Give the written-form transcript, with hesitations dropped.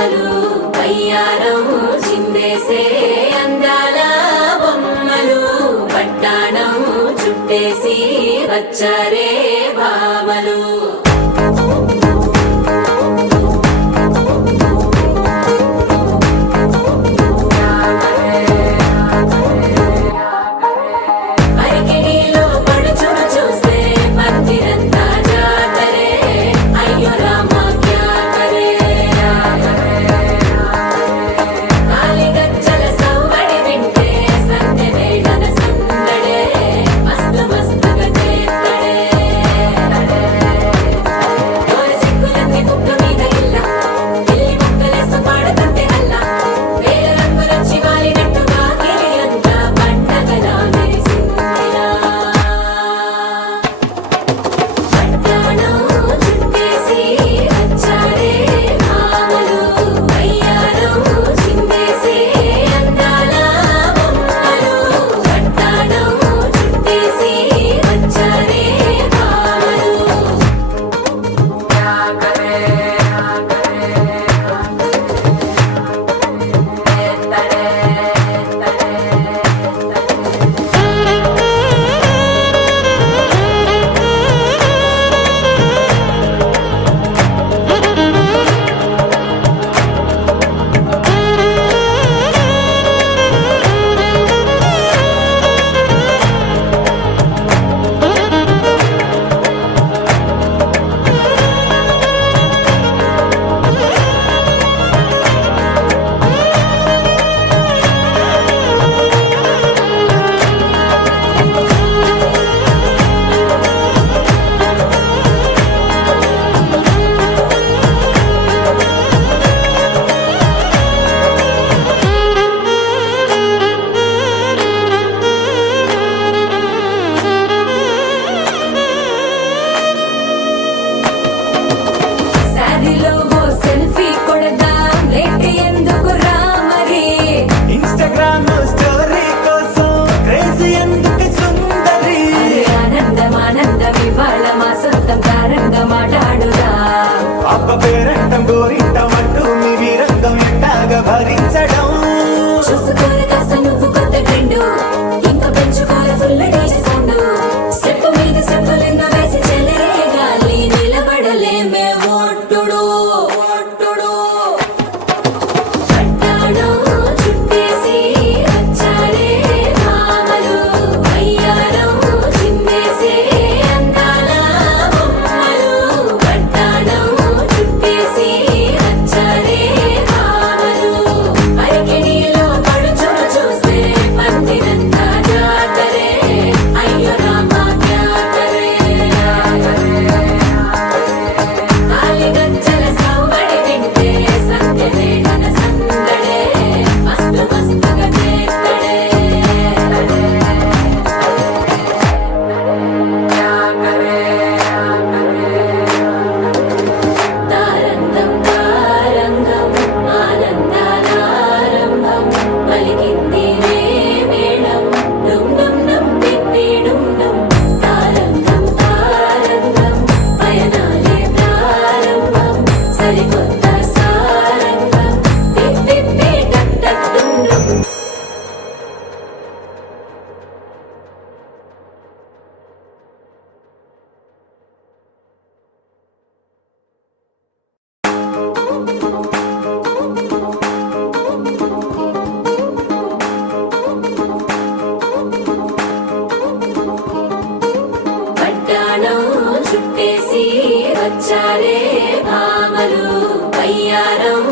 భామలు వయ్యారం చిందేసే అందాల బొమ్మలు పట్టాణం చుట్టేసి వచ్చారే భామలు. పేరంటం గోరింటమంటూ మీ వీరంగం ఎట్టాగా భరించడం చూసుకోరు కాస్త నువ్వు కొత్త ట్రెండు ఇంకా పెంచుకోరు ఫుల్ డీజే సౌండ్ స్టెప్ మీద స్టెప్పులెన్నో వేసి చెలే గాలి నిలబడలేమే ఒట్టుడు ఒట్టుడు పట్టాణం చుట్టేసి వచ్చారే భామలు వయ్యారం చిందేసే అందాల బొమ్మలు పట్టాణం చుట్టేసి వచ్చారే భామలు. అరికెడిలో పడుచును చూస్తే పందిరంతా జాతరే అయ్యో రామా క్యా కరే కాలిగజ్జల సవ్వడి వింటే సంధ్యవేళన సందడే మస్తు మస్తుగా చేస్తడే తారంగం తారంగం ఆనందానారంభం పలికింది రే మేళం డుమ్ డుమ్ డుమ్ తిప్పి డుమ్ డుమ్ తారంగం తారంగం పయనాలే ప్రారంభం సరికొత్త సారంగం తిప్పి టక్ టక్ డుమ్ డుమ్. పట్టాణం చుట్టేసి వచ్చారే భామలు వయ్యారం